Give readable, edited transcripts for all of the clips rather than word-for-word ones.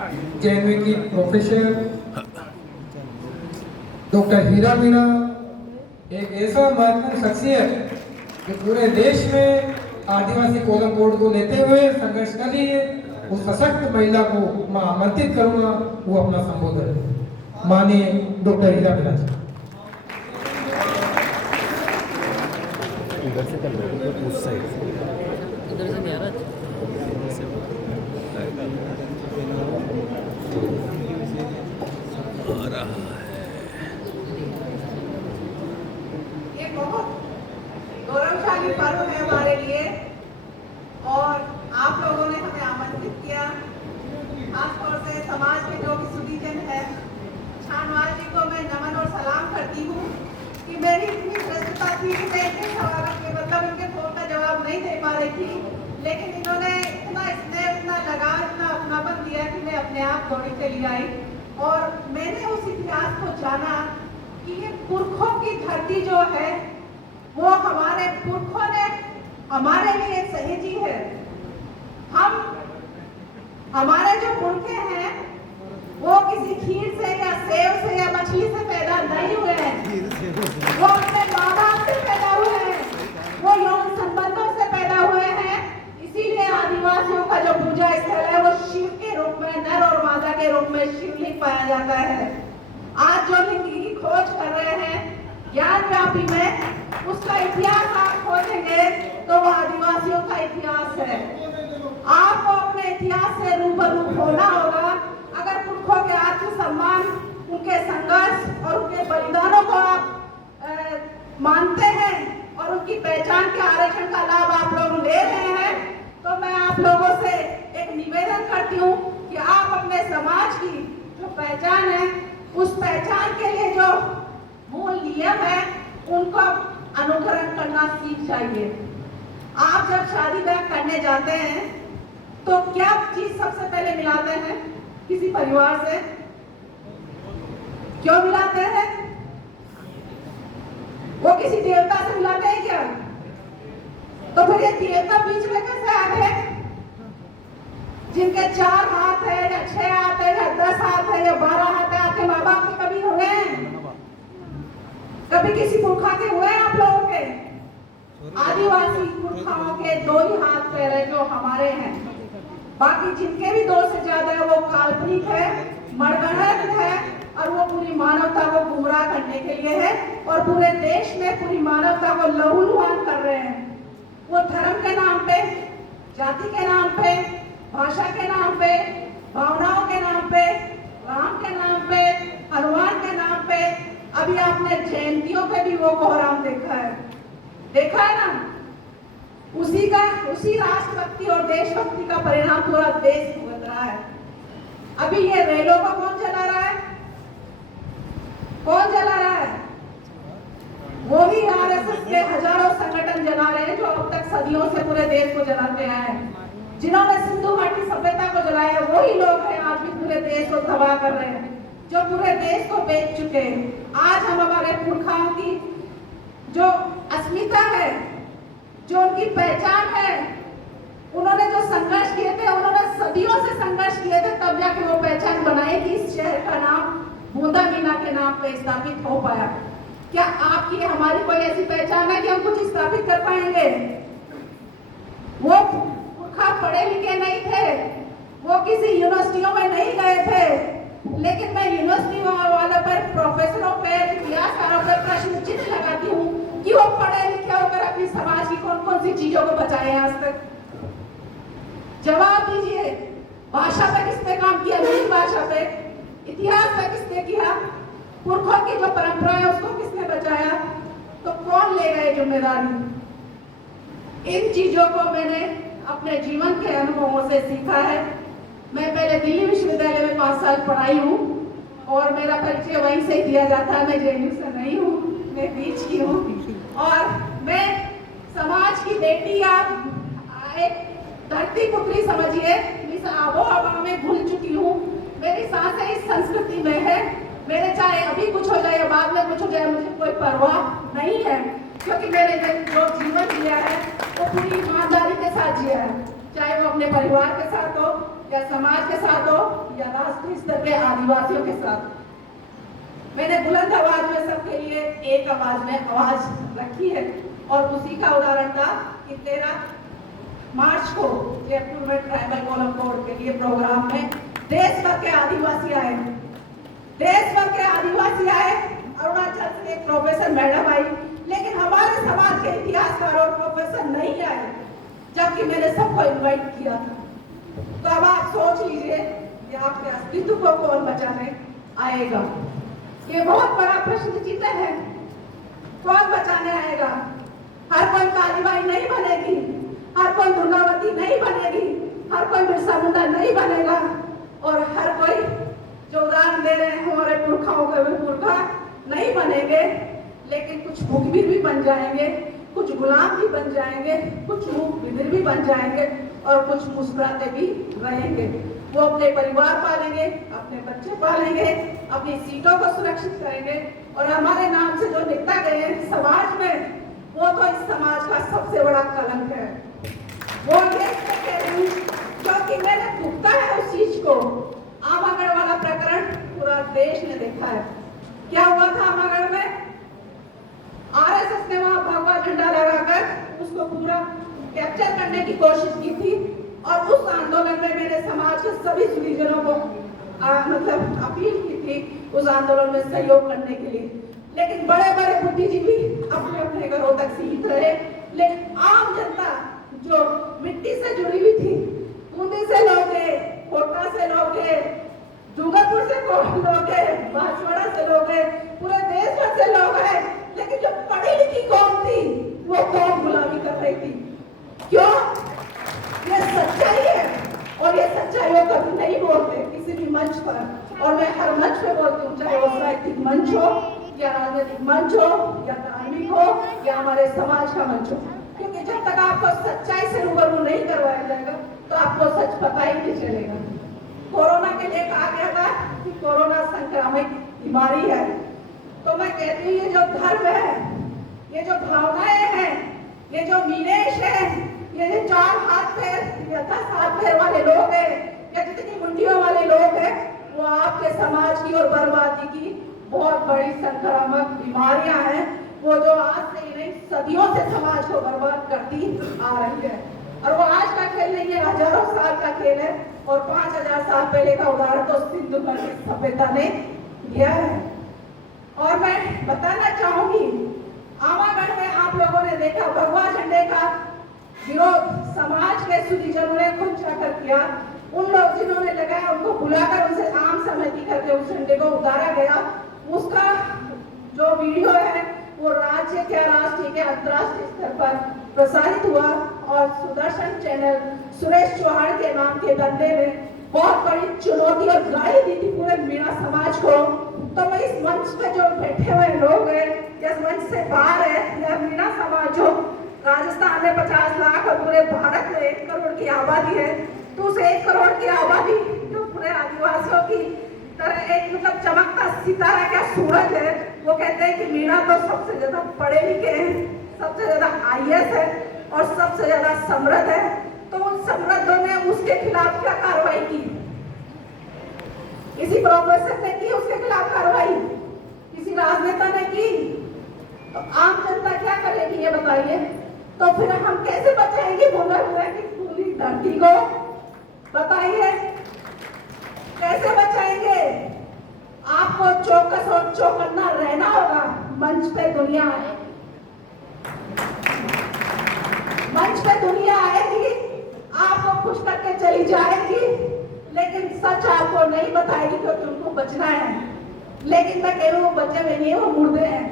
JNU की professor doctor हीरा मीना एक ऐसा महत्वपूर्ण शख्सियत जो पूरे देश में आदिवासी कॉलम कोड को लेते हुए संघर्ष कर रही है, उस सशक्त महिला को मैं आमंत्रित करूंगा वो अपना संबोधन माननीय डॉक्टर हीरा मीना जी। इधर से कर लो, उस साइड से इधर से नहीं आ रहा। आ रहा है। ये बहुत गौरवशाली पर्व है हमारे लिए और आप लोगों ने हमें आमंत्रित किया। खासतौर से समाज के जो भी सुधीजन है, छानवाल जी को मैं नमन और सलाम करती हूँ कि मेरी इतनी व्यस्तता थी कि मैं इनके सवाल के मतलब इनके फोन का जवाब नहीं दे पा रही थी, लेकिन इन्होंने इतना स्नेह, इतना लगाव, इतना अपनापन दिया कि मैं अपने आप दौड़ी चली आई और मैंने उस इतिहास को जाना कि ये पुरखों की धरती जो है वो हमारे पुरखों ने हमारे लिए सहेजी है। हम हमारे जो पुरखे हैं वो किसी खीर से या सेव से या मछली से पैदा नहीं हुए हैं, वो अपने माँ बाप से पैदा हुए हैं, वो यौन संबंधों से पैदा हुए हैं। इसीलिए आदिवासियों का जो पूजा स्थल है वो शिव के रूप में, नर और मादा के रूप में शिवलिंग पाया जाता है। आज जो लिंग की खोज कर रहे हैं ज्ञान व्यापी में, उसका इतिहास आप खोजेंगे तो वो आदिवासियों का इतिहास है। आपको अपने इतिहास से रूबरू होना होगा। अगर पुरखों के आत्मसम्मान, उनके संघर्ष और उनके बलिदानों को आप मानते हैं और उनकी पहचान के आरक्षण का लाभ आप लोग ले रहे हैं, तो मैं आप लोगों से एक निवेदन करती हूँ कि आप अपने समाज की जो पहचान है, उस पहचान के लिए जो मूल नियम है उनको अनुकरण करना सीख जाइए। आप जब शादी ब्याह करने जाते हैं तो क्या चीज सबसे पहले मिलाते हैं किसी परिवार से? क्यों मिलाते हैं? वो किसी देवता से मिलाते हैं क्या? तो फिर ये देवता बीच में कैसे आ गए? जिनके 4 हाथ है या 6 हाथ है या 10 हाथ है या 12 हाथ है, आपके माँ बाप के कभी हुए हैं? कभी किसी पुरखा के हुए हैं आप लोगों के? आदिवासी पुरखाओं के 2 ही हाथ पैर है जो हमारे हैं, बाकी जिनके भी 2 से ज्यादा है वो काल्पनिक है, मरगढ़ंत है और वो पूरी मानवता को गुमराह करने के लिए है और पूरे देश में पूरी मानवता को लहूलुहान कर रहे हैं। वो धर्म के नाम पे, जाति के नाम पे, भाषा के नाम पे, भावनाओं के नाम पे, राम के नाम पे, हनुमान के नाम पे, अभी आपने जयंतियों पे भी वो कोहराम देखा है ना? उसी राष्ट्रभक्ति और देशभक्ति का परिणाम पूरा देश भुगत रहा है। अभी ये रेलों को कौन चला रहा है? कौन चला रहा है? वो ही आरएसएस के हजारों संगठन जला रहे हैं जो अब तक सदियों से पूरे देश को जलाते आए हैं। जिन्होंने सिंधु घाटी सभ्यता को जलाया वही लोग हैं आज भी पूरे देश को तबाह कर रहे हैं, जो पूरे देश को बेच चुके हैं। आज हम हमारे पुरखाओं की जो अस्मिता है, जो उनकी पहचान है, उन्होंने जो संघर्ष किए थे, उन्होंने सदियों से संघर्ष किए थे, तब जाके वो पहचान बनाई कि इस शहर का नाम बूंदा मीना के नाम पे स्थापित हो पाया। क्या आपकी हमारी कोई ऐसी पहचान है कि हम कुछ स्थापित कर पाएंगे? वो पुरखा पढ़े लिखे नहीं थे, वो किसी यूनिवर्सिटियों में नहीं गए थे, लेकिन मैं यूनिवर्सिटी वालों पर, प्रोफेसरों पर, इतिहासकारों पर प्रश्न चिन्ह लगाती हूँ कि वो पढ़े लिखे होकर अपनी समाज की कौन कौन सी चीजों को बचाए आज तक। जवाब दीजिए। भाषा पे किसने काम किया? मेरी भाषा पे। इतिहास पे किसने किया? पुरखों की जो परंपरा है उसको किसने बचाया? तो कौन लेगा ये जिम्मेदारी? इन चीजों को मैंने अपने जीवन के अनुभवों से सीखा है। मैं पहले दिल्ली विश्वविद्यालय में 5 साल पढ़ाई हूँ और मेरा परिचय वहीं से दिया जाता है। मैं जेएनयू से नहीं हूँ, मैं बीच की हूँ और मैं समाज की बेटी या एक धरती पुत्री समझिए, इस आबो हवा में घुल चुकी हूँ। मेरी सांसें इस संस्कृति में है। मेरे चाहे अभी कुछ हो जाए या बाद में कुछ हो जाए, मुझे कोई परवाह नहीं है, क्योंकि मैंने जो जीवन जिया है वो पूरी ईमानदारी के साथ जिया है, चाहे वो अपने परिवार के साथ हो या समाज के साथ हो या राष्ट्रीय स्तर के आदिवासियों के साथ मैंने बुलंद आवाज में सबके लिए एक आवाज में आवाज रखी है। और उसी का उदाहरण था कि 13 मार्च को जयपुर में ट्राइबल कोलम कोड के लिए प्रोग्राम में देश भर के आदिवासी आए, देश भर के आदिवासी आए। अरुणाचल से एक प्रोफेसर मैडम आई, लेकिन हमारे समाज के इतिहासकार और प्रोफेसर नहीं आए, जबकि मैंने सबको इनवाइट किया था। तो अब आप सोच लीजिए कि आपके अस्तित्व को कौन बचाने आएगा। ये बहुत बड़ा प्रश्न चिन्ह है। कौन बचाने आएगा? हर कोई कालीबाई नहीं बनेगी, हर कोई दुर्गावती नहीं बनेगी, हर कोई बिरसा मुंडा नहीं बनेगा, और हर कोई जो उदाहरण दे रहे हैं हमारे पुरखाओं के वे पुरखा नहीं बनेंगे। लेकिन कुछ मुखबिर भी बन जाएंगे, कुछ गुलाम भी बन जाएंगे, कुछ मुखबिर भी बन जाएंगे, और कुछ मुस्कुराते भी रहेंगे। वो अपने परिवार पालेंगे, अपने बच्चे पालेंगे, अपनी सीटों को सुरक्षित करेंगे, और हमारे नाम से जो नेता गए हैं समाज में, वो तो इस समाज का सबसे बड़ा कलंक है। वो ये कह रही हूँ क्योंकि मैंने भुगता है उस चीज को। आमागढ़ वाला प्रकरण पूरा देश ने देखा है। क्या हुआ था आमागढ़ में? आरएसएस ने वहां भगवा झंडा लगाकर उसको पूरा कैप्चर करने की कोशिश की थी, और उस आंदोलन में मेरे समाज के सभी सुधीजनों को मतलब अपील की थी उस आंदोलन में सहयोग करने के लिए। लेकिन बड़े बड़े बुद्धिजीवी अपने अपने घरों तक सीमित रहे, लेकिन आम जनता जो मिट्टी से जुड़ी हुई थी, बूंदी से लोग गए, कोटा से लोग गए, डूंगरपुर से लोग गए, बांसवाड़ा से लोग गए, पूरे देश भर से लोग आए, लेकिन जो पढ़ी लिखी कौम थी वो कौम गुलामी कर रही थी। क्यों? ये सच्चाई है, और ये सच्चाइयों कभी नहीं बोलते किसी भी मंच पर। और मैं हर मंच पे बोलती हूँ, चाहे वो साहित्यिक मंच हो या राजनीतिक मंच हो या धार्मिक हो या हमारे समाज का मंच हो, क्योंकि जब तक आपको सच्चाई से रूबरू नहीं करवाया जाएगा तो आपको सच पता ही नहीं चलेगा। कोरोना के लिए कहा गया था कि कोरोना संक्रामक बीमारी है, तो मैं कहती हूँ ये जो धर्म है, ये जो भावनाएं हैं, ये जो मीनेश है, ये जो 4 हाथ पैर या 10 हाथ पैर वाले लोग हैं या जितनी मुंडियों वाले लोग हैं, वो आपके समाज की और बर्बादी की बहुत बड़ी संक्रामक बीमारियां हैं, वो जो आज से ही नहीं सदियों से समाज को बर्बाद करती आ रही है। और वो आज का खेल नहीं है, हजारों साल का खेल है, और 5000 साल पहले का उदाहरण तो सिंधु नदी सभ्यता ने दिया है। और मैं बताना चाहूंगी, आमागढ़ में आप लोगों ने देखा भगवा झंडे का विरोध समाज के सुधीजनों ने खुद जाकर किया। उन लोग जिन्होंने लगाया उनको बुलाकर उनसे आम सहमति करके उस झंडे को उतारा गया। उसका जो वीडियो है वो राज्य के, राष्ट्रीय के, अंतर्राष्ट्रीय स्तर पर प्रसारित हुआ, और सुदर्शन चैनल सुरेश चौहान के नाम के बंदे ने बहुत बड़ी चुनौती और गाली दी थी पूरे मीणा समाज को। तो मैं इस मंच पे जो बैठे हुए लोग हैं, इस मंच से बाहर है, या मीणा समाज जो राजस्थान में 50 लाख और पूरे भारत में 1 करोड़ की आबादी है, तो उस 1 करोड़ की आबादी जो पूरे आदिवासियों की तरह एक मतलब चमकता सितारा क्या सूरज है, वो कहते हैं कि मीणा तो सबसे ज्यादा पढ़े लिखे हैं, सबसे ज्यादा IAS है और सबसे ज्यादा समृद्ध है। तो उन समृद्धों ने उसके खिलाफ क्या कार्रवाई की? किसी प्रोफेसर ने की उसके खिलाफ कार्रवाई? किसी राजनेता ने की? तो आम जनता क्या करेगी ये बताइए? तो फिर हम कैसे बचाएंगे भोला हुआ की पूरी धरती को? बताइए कैसे बचाएंगे? आपको चौकस और चौकन्ना रहना होगा। मंच पे दुनिया है, मंच पे दुनिया आएगी, आपको खुश करके चली जाएगी, लेकिन सच आपको नहीं बताएगी क्योंकि उनको बचना है। लेकिन मैं कह रही हूँ बच्चे में नहीं, वो मुर्दे हैं।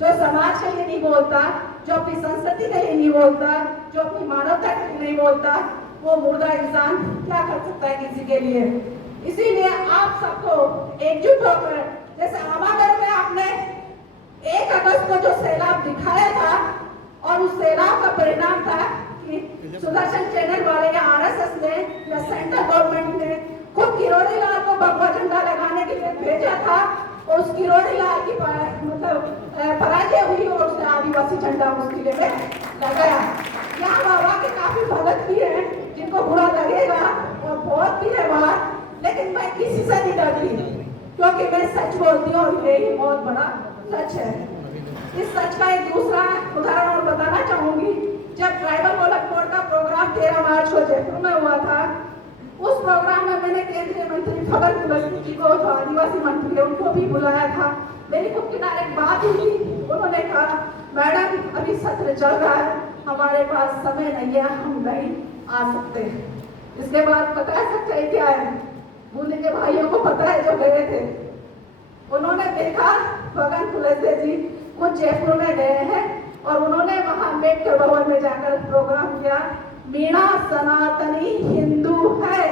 जो समाज के लिए नहीं बोलता, जो अपनी संस्कृति के लिए नहीं बोलता, जो अपनी मानवता के लिए नहीं बोलता, वो मुर्दा इंसान क्या कर सकता है किसी के लिए? इसीलिए आप सबको एकजुट होकर, जैसे आमागढ़ में आपने 1 अगस्त को जो सैलाब दिखाया था, और उस सैलाब का परिणाम था कि सुदर्शन चैनल वाले या RSS ने या सेंट्रल गवर्नमेंट ने खुद किरोड़ी लाल को भगवा झंडा लगाने के लिए भेजा था, और उस किरोड़ी लाल की मतलब पराजय हुई और उसने आदिवासी झंडा उस किले में लगाया। यहाँ बाबा के काफी भगत भी हैं जिनको बुरा लगेगा, और बहुत भी है बाहर, लेकिन मैं किसी से जाती, क्योंकि मैं सच बोलती हूँ और यही बहुत बड़ा सच है। इस सच का एक दूसरा उदाहरण और बताना चाहूंगी। जब ट्राइबल गोलक बोर्ड का प्रोग्राम 13 मार्च को जयपुर में हुआ था, उस प्रोग्राम में मैंने केंद्रीय मंत्री फगन कुलस्ते जी को, जो आदिवासी मंत्री है, उनको भी बुलाया था। मेरी खुद की डायरेक्ट बात हुई, उन्होंने कहा मैडम अभी सत्र चल रहा है, हमारे पास समय नहीं है, हम नहीं आ सकते। इसके बाद पता है सच्चाई क्या है? बूंदी के भाइयों को पता है जो गए थे, उन्होंने देखा फगन कुलस्ते जी खुद जयपुर में गए हैं और उन्होंने वहां अम्बेडकर भवन में जाकर प्रोग्राम किया, मीणा सनातनी हिंदू है।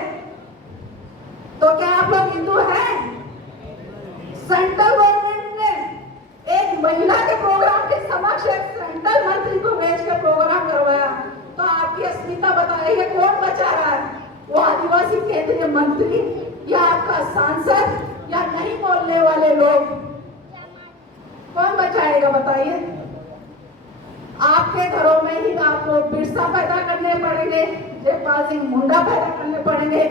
तो क्या आप लोग हिंदू हैं? सेंट्रल गवर्नमेंट ने एक महिला के प्रोग्राम के समक्ष एक सेंट्रल मंत्री को भेज के प्रोग्राम करवाया, तो आपकी अस्मिता बताइए कौन बचा रहा है? वो आदिवासी केंद्रीय मंत्री या आपका सांसद या नहीं बोलने वाले लोग? कौन बचाएगा बताइए? आपके घरों में ही आपको बिरसा पैदा करने पड़ेंगे, जयपाल सिंह मुंडा पैदा करने पड़ेंगे,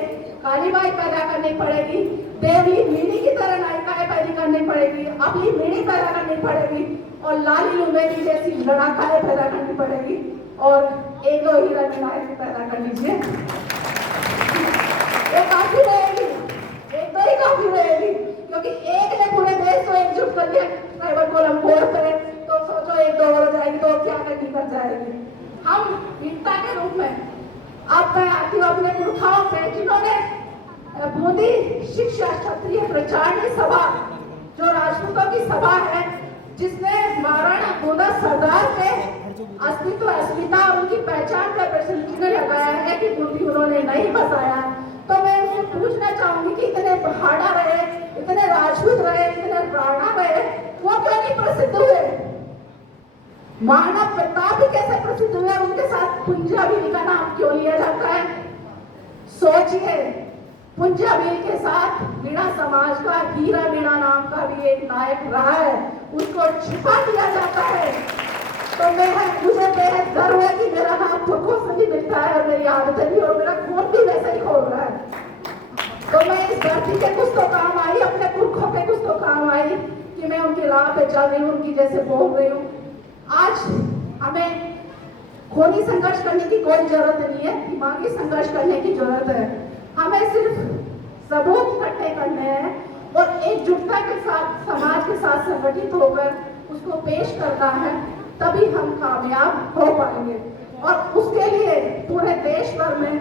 कालीबाई पैदा करनी पड़ेगी, देवली मीणी की तरह नायिकाएं पैदा करनी पड़ेगी, अपनी मीणी पैदा करनी पड़ेगी और लाली लुमेरी जैसी लड़ाकाएं पैदा करनी पड़ेगी और एक दो हीरा नायक पैदा कर लीजिए। ये काफी रहेगी, एक दो ही काफी रहेगी, क्योंकि एक ने पूरे देश को एकजुट कर दिया ट्राइबल गोलक बोर्ड पे, तो सोचो एक दो हो जाएगी तो क्या करनी कर जाएगी। हम वीरता के रूप में अब मैं आती हूँ अपने पुरखाओं पे, जिन्होंने बूंदी शिक्षा क्षत्रिय प्रचारणी सभा, जो राजपूतों की सभा है, जिसने महाराणा गोदा सरदार के अस्तित्व, अस्मिता और उनकी पहचान का प्रश्न चिन्ह लगाया है कि बूंदी उन्होंने नहीं बसाया। तो मैं उनसे पूछना चाहूंगी कि इतने पहाड़ा रहे, इतने राजपूत रहे, इतने राणा रहे, वो क्यों नहीं प्रसिद्ध हुए? महाराणा प्रताप भी कैसे प्रसिद्ध हुए, उनके साथ पुंजाबिल का नाम क्यों लिया जाता है? सोचिए, पुंजाबिल के साथ मीणा समाज का हीरा मीणा नाम का भी एक नायक रहा है, उसको छिपा दिया जाता है। तो मुझे बेहद गर्व है कि मेरा नाम पुरखों से भी मिलता है और मेरी आदतें भी और मेरा खून भी वैसे ही खोल रहा है। तो मैं इस धरती के कुछ तो काम आई, अपने पुरखों के कुछ तो काम आई कि मैं उनकी राह पे चल रही हूँ, उनकी जैसे बोल रही हूँ। आज हमें खूनी संघर्ष करने की कोई जरूरत नहीं है, दिमागी संघर्ष करने की जरूरत है। हमें सिर्फ सबूत इकट्ठे करने हैं और एकजुटता के साथ, समाज के साथ संगठित होकर उसको पेश करना है, तभी हम कामयाब हो पाएंगे। और उसके लिए पूरे देश भर में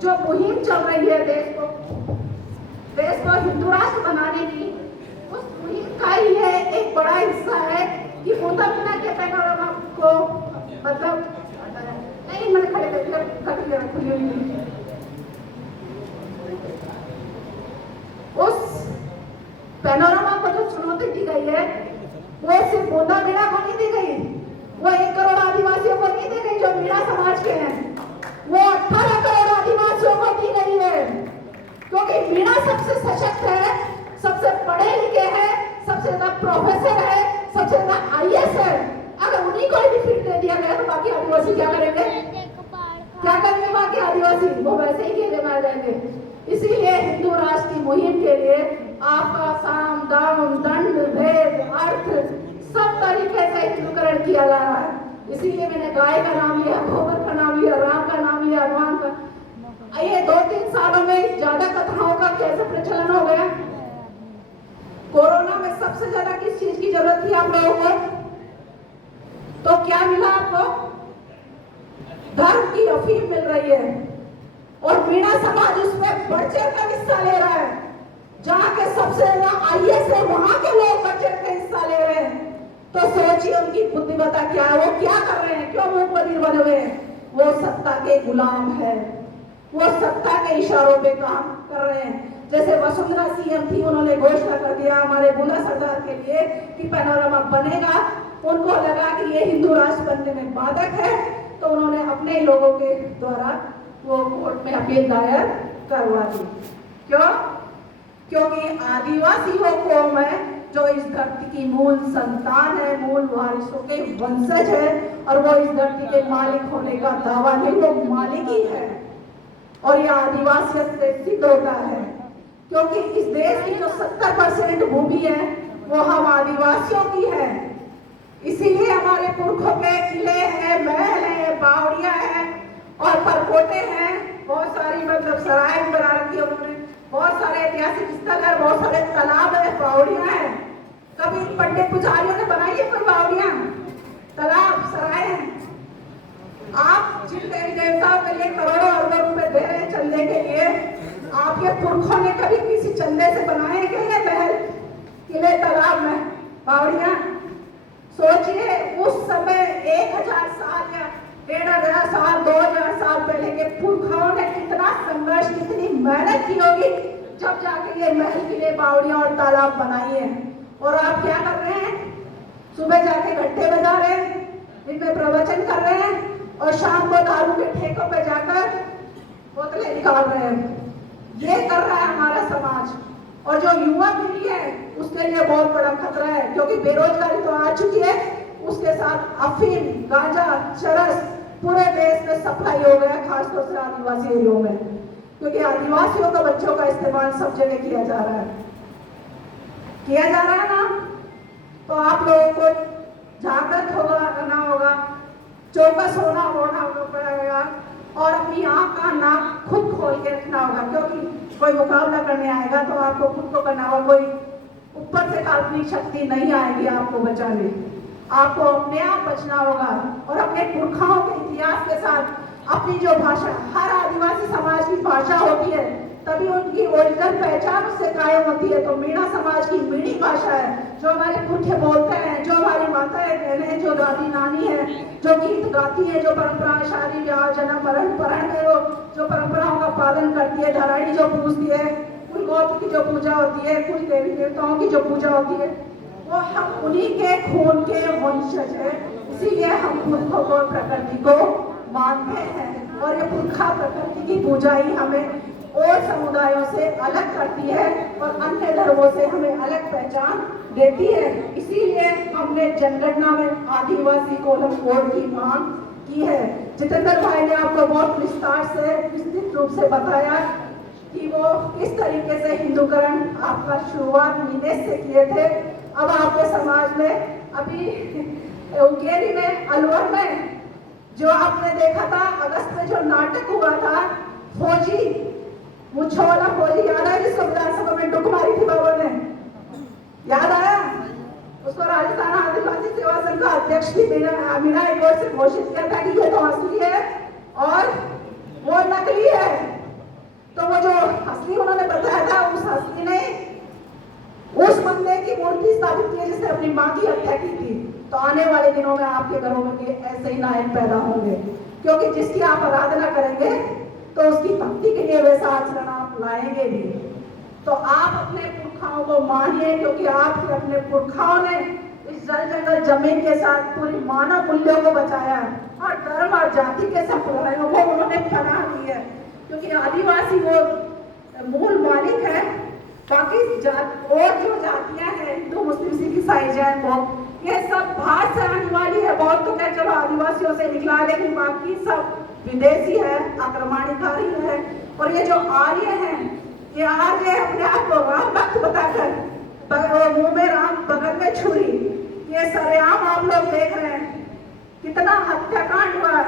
जो मुहिम चल रही है देश को हिंदू राष्ट्र बनाने की, उस मुहिम का ये एक बड़ा हिस्सा है कि मुंडा के पैनोरमा को, मतलब नहीं, मैंने खड़े कर उस पैनोरमा को जो चुनौती दी गई है, वो सिर्फ बूंदा मीणा को नहीं दी गई, वो 1 करोड़ आदिवासियों को नहीं दी गई जो मीणा समाज के हैं, वो 18 करोड़ आदिवासियों को दी गई है। क्योंकि मीणा सबसे सशक्त है, सबसे पढ़े लिखे हैं, सबसे ज्यादा प्रोफेसर है, सबसे ज्यादा IAS है। अगर उन्हीं को डिफीट दे दिया गया तो बाकी आदिवासी क्या करेंगे? क्या करेंगे बाकी आदिवासी? वो वैसे ही खेले मार जाएंगे। इसीलिए हिंदू राष्ट्र की मुहिम के लिए आपका साम दाम दंड भेद अर्थ सब तरीके से हिंदूकरण किया जा रहा है। इसीलिए मैंने गाय का नाम लिया, गोबर का नाम लिया, राम का नाम लिया, हनुमान का। ये 2-3 सालों में ज्यादा कथाओं का कैसे प्रचलन हो गया? कोरोना में सबसे ज्यादा किस चीज की जरूरत थी आप लोगों को? तो क्या मिला आपको? धर्म की अफीम मिल रही है और मीणा समाज उसमें बढ़ चढ़ कर हिस्सा ले रहा है। जहाँ के सबसे ज्यादा IAS है, वहां के लोग बढ़ चढ़ कर हिस्सा ले रहे हैं। तो सोचिए उनकी बुद्धिमत्ता क्या है, वो क्या कर रहे हैं, क्यों मुंह बधिर बने हुए हैं? वो सत्ता के गुलाम है, वो सत्ता के इशारों पे काम कर रहे हैं। जैसे वसुंधरा CM थी, उन्होंने घोषणा कर दिया हमारे बूंदा सरदार के लिए कि पैनोरमा बनेगा। उनको लगा कि ये हिंदू राष्ट्र बनने में बाधक है, तो उन्होंने अपने ही लोगों के द्वारा वो कोर्ट में अपील दायर करवा दी। क्यों? क्योंकि आदिवासी वो कौम है जो इस धरती की मूल संतान है, मूल वारिसों के वंशज है और वो इस धरती के मालिक होने का दावा नहीं, वो मालिक ही है। और यह आदिवासियत से सिद्ध होता है क्योंकि इस देश की जो 70% भूमि है वो हम आदिवासियों की है। इसीलिए हमारे पुरखों के किले हैं, महल हैं, बावड़ियां हैं और परकोटे हैं, बहुत सारी मतलब सराय बना रखी है उन्होंने, बहुत सारे ऐतिहासिक स्थल है, बहुत सारे तालाब है, बावड़ियां हैं। कभी पंडित पुजारियों ने बनाई है कोई बावड़ियां, तालाब, सराय हैं? आप जिन देवी देवताओं के लिए करोड़ों अरबों रुपए दे रहे हैं चंदे के लिए, आपके पुरखों ने कभी किसी चंदे से बनाए गए हैं महल, किले, तालाब में बावड़ियां? सोचिए उस समय 1000 साल या 1500 साल, 2000 साल पहले के पुरखाओं ने कितना संघर्ष, कितनी मेहनत की होगी जब जाके ये महल, किले, बावड़ियां और तालाब बनाई है। और आप क्या कर रहे हैं? सुबह जाके घंटे बजा रहे हैं, दिन में प्रवचन कर रहे हैं और शाम को दारू के ठेकों पे जाकर बोतलें निकाल रहे हैं। ये कर रहा है हमारा समाज। और जो युवा पीढ़ी है उसके लिए बहुत बड़ा खतरा है, क्योंकि बेरोजगारी तो आ चुकी है, उसके साथ अफीम, गांजा, चरस पूरे देश में सप्लाई हो गया, खासतौर से आदिवासी एरियो में, क्योंकि आदिवासियों के बच्चों का इस्तेमाल सब जगह किया जा रहा है ना। तो आप लोगों को जागृत करना होगा, चौकस होना पड़ेगा और अपनी आंख का नाक खुद खोल के रखना होगा, क्योंकि कोई मुकाबला करने आएगा तो आपको खुद को करना होगा। कोई ऊपर से काल्पनिक शक्ति नहीं आएगी आपको बचाने, आपको अपने आप बचना होगा और अपने पुरखाओं के इतिहास के साथ अपनी जो भाषा, हर आदिवासी समाज की भाषा होती है, तभी उनकी ओरिजिनल पहचान उससे कायम होती है। तो मीणा समाज की मीणी भाषा है जो हमारे पुरखे बोलते हैं, जो हमारी माताएं बहनें, जो दादी नानी है, जो गीत गाती है, जो परंपरा, शादी ब्याह, जन्म मरण में वो जो परंपराओं का पालन करती है, धराड़ी जो पूजती है, कुल गोत्र की जो पूजा होती है, कुल देवी देवताओं की जो पूजा होती है, वो हम उन्हीं के खून के वंशज है। इसीलिए हम पुरखों को, प्रकृति को मानते हैं और ये पुरखा प्रकृति की पूजा ही हमें और समुदायों से अलग करती है और अन्य धर्मों से हमें अलग पहचान देती है। इसीलिए हमने जनगणना में आदिवासी कोलम कोड की मांग की है। जितेंद्र भाई ने आपको बहुत विस्तार से, विस्तृत रूप से बताया कि वो किस तरीके से हिंदूकरण आपका शुरुआत विदेश से किए थे। अब आपके समाज में अभी उकेरी में, अलवर में जो आपने देखा था अगस्त में जो नाटक हुआ था, फौजी मुछोला फौजी, याद आया जिसको विधानसभा में डुक मारी थी बाबा ने, याद आया? उसको राजस्थान आदिवासी सेवा संघ का अध्यक्ष भी मीना हाईकोर्ट से घोषित किया था कि ये तो असली है और वो नकली है। तो वो जो असली उन्होंने बताया था, उस असली ने उस बंदे की मूर्ति स्थापित की जिसने अपनी मां की हत्या की थी। तो आने वाले दिनों में आपके घरों में ऐसे ही नायक पैदा होंगे, क्योंकि जिसकी आप आराधना करेंगे तो उसकी भक्ति के लिए वैसा आचरण आप लाएंगे भी। तो आप अपने पुरखाओं को मानिए, क्योंकि आपके अपने पुरखाओं ने इस जल जंगल जमीन के साथ पूरी मानव मूल्यों को बचाया और धर्म और जाति के संप्रदायों को उन्होंने पनाह दी है, क्योंकि आदिवासी वो मूल मालिक है। बाकी और जो जातियां हैं, हिंदू, मुस्लिम, सिख, ईसाई, जैन, बौद्ध, ये सब बाहर से आने वाली है। बहुत तो क्या चलो आदिवासियों से निकला, लेकिन बाकी सब विदेशी है, आक्रमणकारी है। और ये जो आर्य हैं, ये आर्य अपने आप को राम भक्त बताकर मुंह में राम, बगल में छुरी, ये सरेआम आप लोग देख रहे हैं। कितना हत्याकांड हुआ,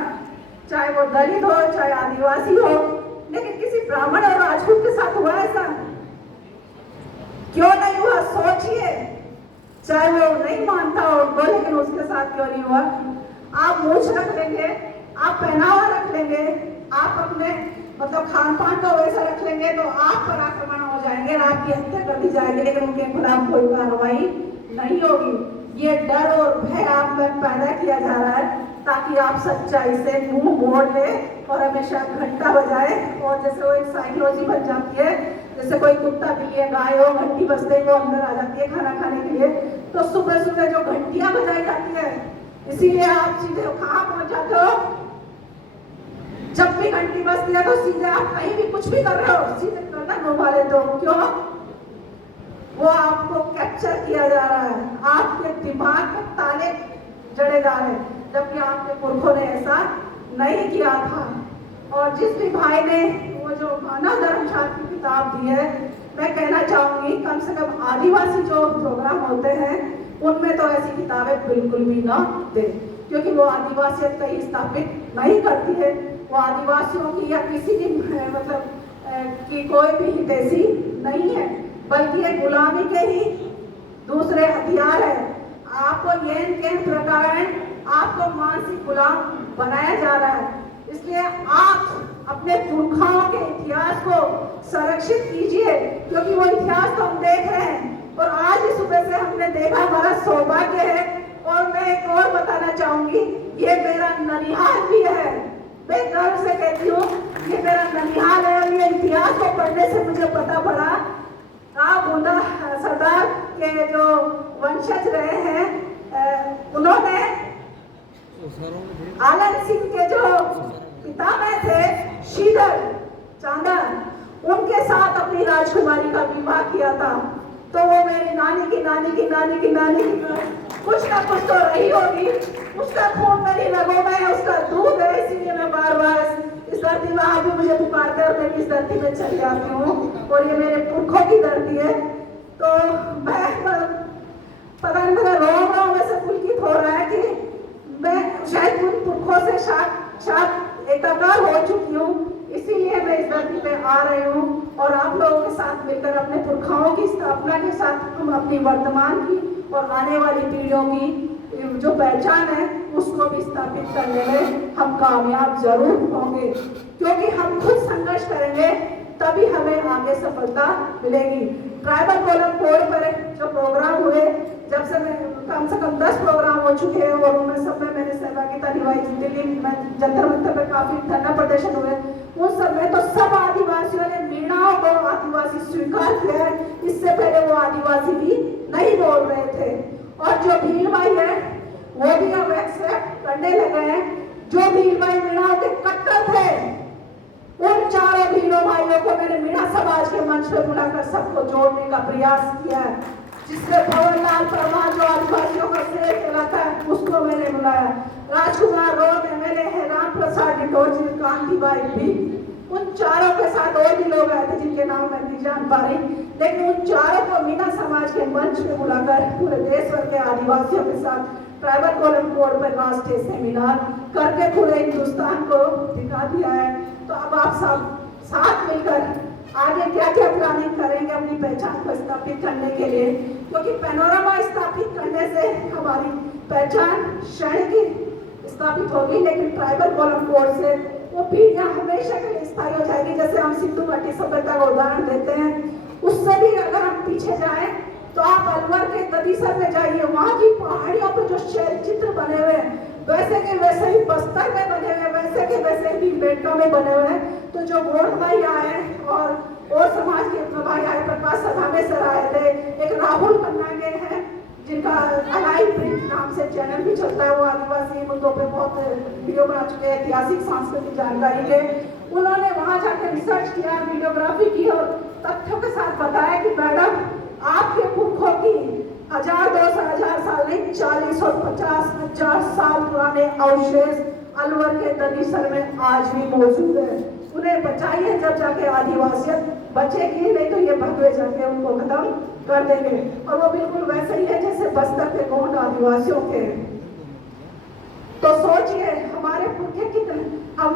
चाहे वो दलित हो, चाहे आदिवासी हो, लेकिन किसी ब्राह्मण और राजपूत के साथ हुआ ऐसा क्यों नहीं हुआ? सोचिए, चाहे वो नहीं मानता हो उनको, लेकिन उसके साथ क्यों नहीं हुआ? आप मूछ रख लेंगे, आप पहनावा रख लेंगे, आप अपने मतलब खान पान को वैसा रख लेंगे तो आप पर आक्रमण हो जाएंगे, आपकी हत्या कर दी जाएगी, लेकिन उनके खिलाफ कोई कार्रवाई नहीं होगी। ये डर और भय आप में पैदा किया जा रहा है ताकि आप सच्चाई से मुंह मोड़ ले और हमेशा घंटा बजाए। और जैसे वो एक साइकोलॉजी बन जाती है, जैसे कोई कुत्ता बिल्ली गाय हो, घंटी बजते ही वो अंदर आ जाती है खाना खाने के लिए, तो सुबह सुबह जो घंटियां बजाई जाती है, इसीलिए आप सीधे कहाँ पहुंच जाते हो? जब भी घंटी बजती है तो सीधे आप कहीं भी कुछ भी कर रहे हो, सीधे गर्दन घुमा लेते हो। क्यों? वो आपको कैप्चर किया जा रहा है, आपके दिमाग में ताले जड़े जा रहे हैं, जबकि आपके पुरखों ने ऐसा नहीं किया था। और जिस भी भाई ने वो जो मानव धर्म शास्त्र की किताब दी है, मैं कहना चाहूंगी कम से कम आदिवासी जो प्रोग्राम होते हैं उनमें तो ऐसी किताबें बिल्कुल भी ना दे, क्योंकि वो आदिवासियत कहीं स्थापित नहीं करती है। वो आदिवासियों की या किसी भी मतलब कि कोई भी हितैषी नहीं है, बल्कि ये गुलामी के ही दूसरे हथियार है। आपको ये के प्रकार आपको मानसिक गुलाम बनाया जा रहा है। इसलिए आप अपने पुरखाओं के इतिहास को संरक्षित कीजिए, क्योंकि वो इतिहास तो हम देख रहे हैं और आज ही सुबह से हमने देखा, हमारा सौभाग्य है। और मैं एक और बताना चाहूंगी, ये मेरा ननिहाल भी है। मैं गर्व से कहती हूँ ये मेरा ननिहाल है और ये इतिहास को पढ़ने से मुझे पता पड़ा राव बूंदा सरदार के जो वंशज रहे हैं, उन्होंने आनंद सिंह के जो पितामह थे श्रीधर चांदन, उनके साथ अपनी राजकुमारी का विवाह किया था। तो वो मेरी नानी की नानी की नानी की नानी की कुछ ना कुछ तो रही होगी, उसका खून मेरी रगों में है, उसका दूध है। इसीलिए मैं बार बार इस धरती में आप भी मुझे पुकारते हैं और मैं इस धरती में चली जाती हूँ और ये मेरे पुरखों की धरती है। तो मैं पता नहीं मेरा रोम में से पुलकित हो रहा है कि मैं शायद उन पुरखों से साथ एकाकार हो चुकी हूँ। इसीलिए मैं इस धरती पे आ रही हूँ और आप लोगों के साथ मिलकर अपने पुरखाओं की स्थापना के साथ हम अपनी वर्तमान की और आने वाली पीढ़ियों की जो पहचान है उसको भी स्थापित करने में हम कामयाब जरूर होंगे, क्योंकि हम खुद संघर्ष करेंगे तभी हमें आगे सफलता मिलेगी। ट्राइबल कोलम कोड पर जो प्रोग्राम हुए, जब से मैं कम 10 प्रोग्राम हो चुके हैं और उनमें सब में मैंने सहभागिता निभाई। दिल्ली में जंतर मंतर पर काफी धरना प्रदर्शन हुए, उन सब में तो सब आदिवासियों ने मीणाओं को आदिवासी स्वीकार किया है। इससे पहले वो आदिवासी भी नहीं बोल रहे थे। और जो भील भाई है वो भी अब एक्सेप्ट करने लगे हैं। जो भील भाई मीणाओं के कट्टर थे, उन चारों भीलों भाइयों को मैंने मीणा समाज के मंच पर बुलाकर सबको जोड़ने का प्रयास किया है, जिसमें पवन लाल परमार जो आदिवासियों का श्रेय कहलाता है उसको मैंने बुलाया। राजकुमार रोड एमएलए है, राम प्रसाद डिटोजी, कांतिबाई भी, उन चारों के साथ और भी लोग आए थे जिनके नाम मैं नहीं जान पा रही, लेकिन उन चारों को मीणा समाज के मंच पे बुलाकर पूरे देश भर के आदिवासियों के साथ ट्राइबल कोलम कोड पर राष्ट्रीय सेमिनार करके पूरे हिंदुस्तान को दिखा दिया है। तो अब आप सब साथ मिलकर आगे क्या क्या प्लानिंग करेंगे अपनी पहचान को स्थापित करने के लिए, क्योंकि पैनोरामा स्थापित करने से हमारी पहचान क्षण की स्थापित होगी, लेकिन ट्राइबल कोलम कोड से वो पीढ़ियां हमेशा के लिए स्थायी हो जाएगी। जैसे हम सिंधु घाटी सभ्यता का उदाहरण देते हैं, उससे भी अगर हम पीछे जाएं तो आप अलवर के ददीसर में जाइए, वहाँ की पहाड़ियों पे जो शैल चित्र बने हुए हैं वैसे के वैसे ही बस्तर में बने हुए, वैसे के वैसे ही बेटों में बने हुए हैं। तो जो गोड़ भाई आए और समाज के भाई आए, प्रकाश सधामेश्वर आए थे, एक राहुल कन्नागे हैं जिनका अलाई प्रिंट नाम से चैनल भी चलता है, वो आदिवासी मुद्दों पे बहुत वीडियो बना चुके हैं, ऐतिहासिक सांस्कृतिक जानकारी के। उन्होंने वहां जाकर रिसर्च किया, वीडियोग्राफी की और तथ्यों के साथ बताया कि मैडम आपके पुरखों की 1000-2000 साल नहीं, 40 और 50,000 साल पुराने अवशेष अलवर के ददीसर में आज भी मौजूद है। उन्हें बचाइए, जब जाके आदिवासियत बचेगी, नहीं तो ये भगवे जाके उनको खत्म कर देंगे। और वो बिल्कुल वैसे ही है जैसे बस्तर के गोंड आदिवासियों के। तो सोचिए हमारे पुरखे कितने, हम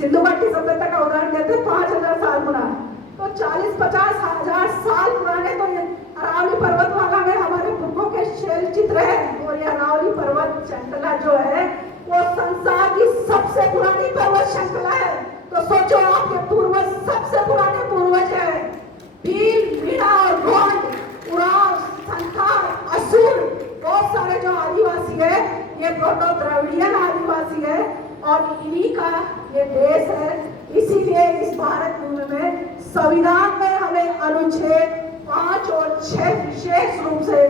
सिंधु घाटी सभ्यता का उदाहरण देते हैं 5000 साल पुराना, तो 40-50 हजार साल पुराने तो ये अरावली पर्वतमाला में हमारे पुरखों के शैल चित्र है। और ये अरावली पर्वत श्रृंखला जो है वो संसार की सबसे पुरानी पर्वत श्रृंखला है। तो सोचो आपके पूर्वज सबसे पुराने पूर्वज है, भील, मीणा और गोंड, उरांव, संथाल, असुर, बहुत सारे जो आदिवासी है ये प्रोटो द्रविडियन आदिवासी है और इन्हीं का ये देश है। इसीलिए इस भारत भूमि में संविधान में हमें अनुच्छेद 5 और 6 विशेष रूप से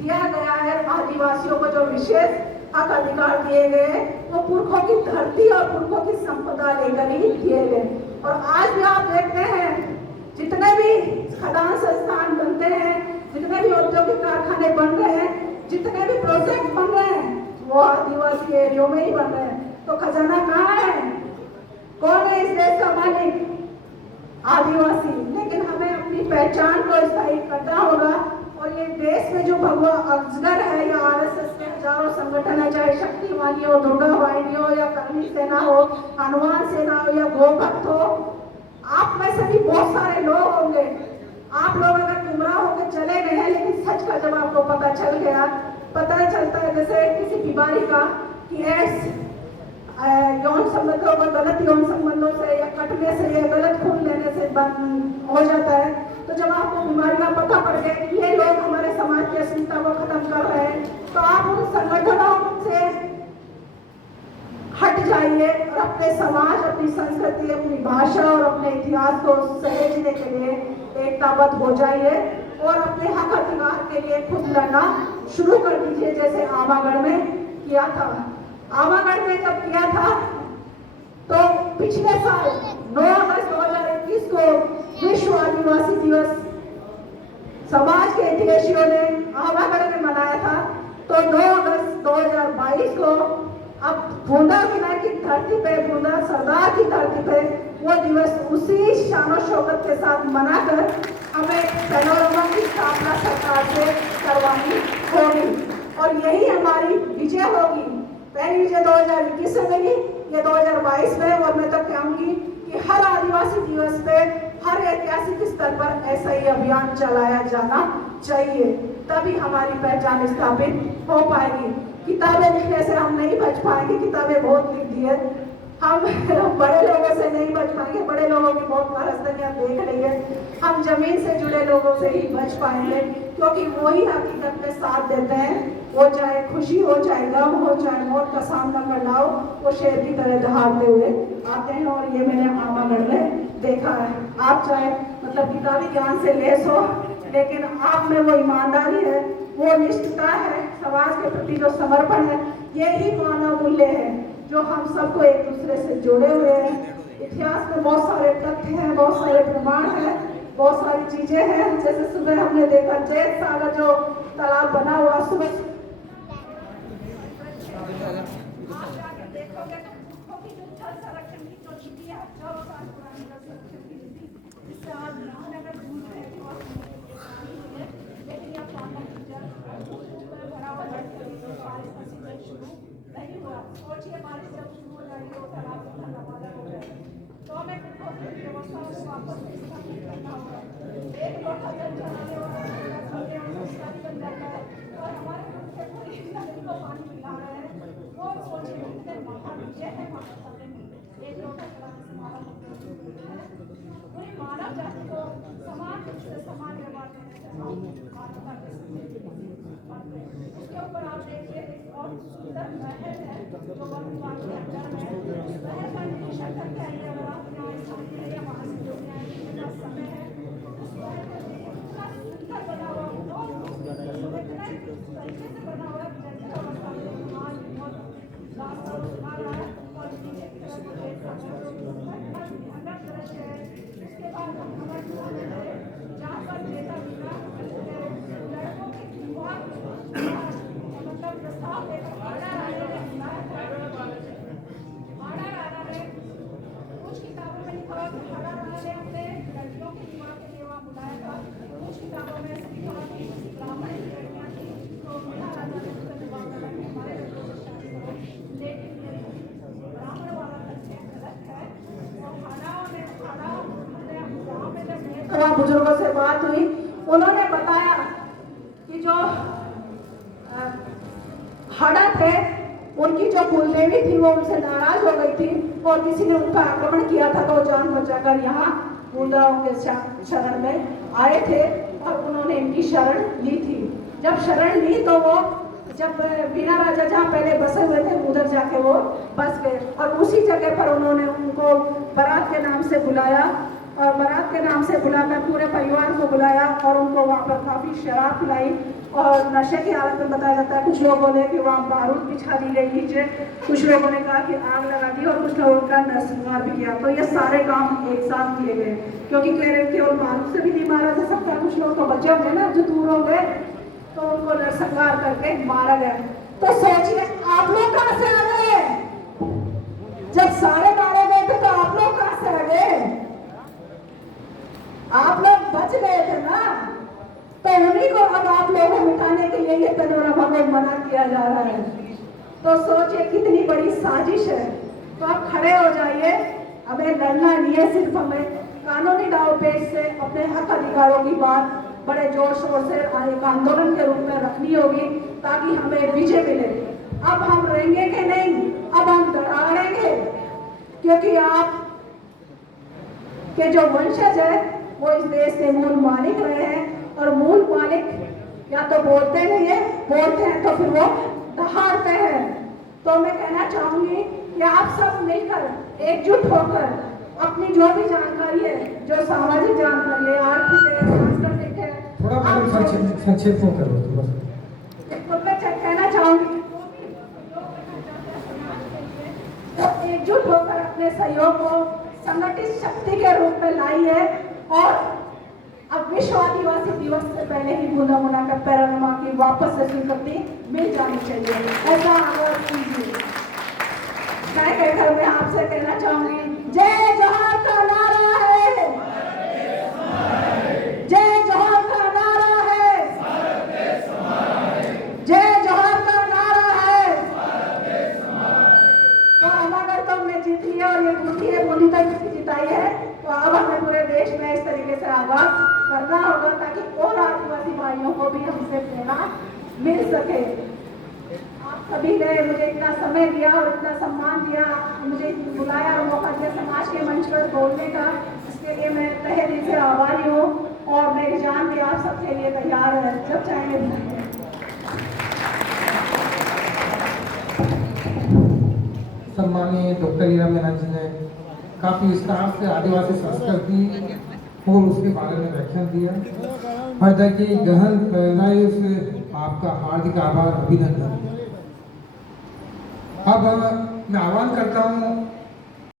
दिया गया है। आदिवासियों को जो विशेष हक अधिकार दिए गए वो पुरखों की धरती और पुरखों की संपदा लेकर ही दिए गए। और आज भी आप देखते हैं जितने भी खदान संस्थान बनते हैं, जितने भी औद्योगिक कारखाने बन रहे हैं, जितने भी प्रोजेक्ट बन रहे हैं वो आदिवासी एरियो में ही बन रहे हैं। तो खजाना कहाँ है? कौन है इस देश का मालिक? आदिवासी। लेकिन हमें अपनी पहचान को स्थायी करना होगा। और ये देश में जो भगवा अजगर है या आरएसएस के हजारों संगठन है, चाहे शक्तिवाणी हो, दुर्गा वाहिनी हो या कर्मी सेना हो, हनुमान सेना हो या गोभक्त हो, आप में से भी बहुत सारे लोग होंगे, आप लोग अगर गुमराह होकर चले गए हैं, लेकिन सच का जब आपको पता चल गया, पता चलता है जैसे किसी बीमारी का कि एड्स यौन संबंधों में, गलत यौन संबंधों से या कटने से या गलत खून लेने से हो जाता है। तो जब आपको बीमारी का पता पड़ गया कि ये लोग हमारे समाज की अस्मिता को खत्म कर रहे हैं, तो आप उन संगठनों से हट जाइए और अपने समाज, अपनी संस्कृति, अपनी भाषा और अपने इतिहास को सहेजने के लिए एकताबद्ध हो जाइए और अपने हक अधिकार के लिए खुद लड़ना शुरू कर दीजिए, जैसे आवागढ़ में किया था। आवागढ़ में जब किया था तो पिछले साल 9 अगस्त 2021 को विश्व आदिवासी दिवस समाज के हितैषियों ने आवागढ़ में मनाया था। तो 9 अगस्त 2022 को अब बूंदा किला की धरती पे, बूंदा सरदार की धरती पे वो दिवस उसी शान शौकत के साथ मनाकर हमें पैनोरमा की स्थापना सरकार से करवानी होगी और यही हमारी विजय होगी। पहली विजय 2021 में मिली, ये 2022 में। और मैं तो कहूंगी कि हर आदिवासी दिवस पे, हर ऐतिहासिक स्तर पर ऐसा ही अभियान चलाया जाना चाहिए, तभी हमारी पहचान स्थापित हो पाएगी। किताबें लिखने से हम नहीं बच पाएंगे, किताबें बहुत लिख दी है, हम बड़े लोगों से नहीं बच पाएंगे, बड़े लोगों की बहुत कारस्तनियां देख रही है, हम जमीन से जुड़े लोगों से ही बच पाएंगे, क्योंकि वो ही हकीकत में साथ देते हैं। वो चाहे खुशी हो, चाहे गम हो, चाहे मौत का सामना करना हो, वो शेर की तरह दहाड़ते हुए आते हैं। और ये मैंने आवागढ़ में देखा है। आप चाहे मतलब किताबी ज्ञान से लेस हो, लेकिन आप में वो ईमानदारी है, वो निष्ठता है, समाज के प्रति जो समर्पण है, यही मानव मूल्य है जो हम सबको एक दूसरे से जुड़े हुए हैं। इतिहास में बहुत सारे तथ्य हैं, बहुत सारे प्रमाण हैं, बहुत सारी चीजें हैं। जैसे सुबह हमने देखा जैत सागर जो तालाब बना हुआ, सुबह देखोगे तो जल संरक्षण की जो नीति है, 4 साल पुरानी जल संरक्षण की नीति, जिससे आज रामनगर दूर है, लेकिन यह बराबर बारिश का सीजन शुरू नहीं हुआ। सोचिए बारिश जब शुरू हो जाएगी तो तालाब कितना लंबा हो जाएगा, तो हमें व्यवस्थाओं को वापस स्थापित करना होगा। एक लोटा जल चलाने वाला बन जाता है और हमारे से पूरी नदी को पानी पिला रहे हैं। वो सोचिए कितने महान विजय है मानवता में। एक लोटा चलाने से मानव पूरी मानव जाति को समान रूप से समान व्यवहार देने से मानवता के उसके ऊपर आप देखिए और सुंदर महल है जो वन विभाग के अंदर है। महल का निरीक्षण करके आइए, अगर आप यहाँ स्थानीय या वहाँ से जो आए समय है, उस महल को इतना सुंदर बना हुआ, इतना तरीके से बना हुआ जैसे अवस्था में आज बहुत रास्ता आ रहा है और नीचे की तरफ भयानक दृश्य है। उसके बाद हम हमारे जहाँ पर जेता मिला लड़कों के मतलब प्रस्ताव लेकर आड़ा राजा ने कुछ किताबों में लिखा कि आड़ा राजा ने अपने लड़कियों के विवाह के लिए वहाँ बुलाया था। कुछ किताबों में लिखा कि ब्राह्मण की लड़कियाँ थी तो बड़ा राजा ने उसका विवाह करा कि हमारे लड़कों से शादी करो, लेकिन ब्राह्मण वाला तथ्य गलत है। और बुजुर्गों से बात हुई, उन्होंने बताया कि जो हड़ा थे उनकी जो कुलदेवी थी वो उनसे नाराज हो गई थी और किसी ने उन पर आक्रमण किया था, तो जान बचाकर यहाँ बूंदाओं के शरण में आए थे और उन्होंने इनकी शरण ली थी। जब शरण ली तो वो जब बिना राजा जहाँ पहले बसे हुए थे उधर जाके वो बस गए और उसी जगह पर उन्होंने उनको बारात के नाम से बुलाया और बारात के नाम से बुलाकर पूरे परिवार को बुलाया और उनको वहाँ पर काफ़ी शराब पिलाई और नशे की हालत में बताया जाता है। कुछ लोगों ने कि वहाँ बारूद बिछा दी गई नीचे, कुछ लोगों ने कहा कि आग लगा दी और कुछ लोगों का नरसंहार भी किया। तो ये सारे काम एक साथ किए गए क्योंकि केवल बारूद से भी नहीं मारा जा सकता। कुछ लोग तो बचे होंगे ना जो दूर हो गए तो उनको नरसंहार करके मारा गया। तो सोचिए आप लोग कहाँ से आ गए? जब सारे मारे गए थे तो आप लोग कहाँ से आ गए? आप लोग बच गए थे। शब्दों को मिटाने के लिए ये पैनोरामा को मना किया जा रहा है। तो सोचिए कितनी बड़ी साजिश है। तो आप खड़े हो जाइए, हमें लड़ना नहीं है, सिर्फ हमें कानूनी दांवपेच से अपने हक अधिकारों की बात बड़े जोर शोर से एक आंदोलन के रूप में रखनी होगी ताकि हमें विजय मिले। अब हम रहेंगे कि नहीं, अब हम दौड़ाएंगे, क्योंकि आप के जो वंशज है वो इस देश के मूल मालिक रहे हैं, और मूल मालिक या तो बोलते नहीं है, बोलते हैं तो फिर वो दहाड़ते हैं। तो मैं कहना चाहूंगी कि आप सब मिलकर एकजुट होकर अपनी जो भी जानकारी है, जो सामाजिक जानकारी है, आर्थिक है, सांस्कृतिक है, थोड़ा मैडम संक्षेप में करो थोड़ा सा। तो मैं कहना चाहूंगी तो एकजुट होकर अपने सहयोग को संगठित शक्ति के रूप में लाई है। और अब विश्व आदिवासी दिवस से पहले ही बूंदा मुना का पैनोरामा की वापस से स्वीकृति मिल जानी चाहिए, ऐसा आग्रह कीजिए। मैं कहकर मैं आपसे कहना चाहूंगी, जय जोहार का नारा है, जय जोहार का नारा है, जय जोहार का नारा है। तो अगर तो हमने जीत लिया और ये बूंदी है, बूंदी तक जिताई है, तो अब हमें पूरे देश में इस तरीके से आगाज करना होगा ताकि और आदिवासी भाइयों को भी हमसे प्रेरणा मिल सके। आप सभी ने मुझे इतना समय दिया और इतना सम्मान दिया, मुझे बुलाया और मौका दिया समाज के मंच पर बोलने का, इसके लिए मैं तहे दिल से आभारी हूँ। और मेरी जान भी आप सबके लिए तैयार है, जब चाहेंगे। सम्मानीय डॉक्टर हीरा मीना जी ने काफी विस्तार से आदिवासी संस्कृति और उसके बारे में व्याख्यान दिया। हृदय की गहन प्रेरणाओं से आपका हार्दिक आभार, अभिनंदन। अब मैं आह्वान करता हूँ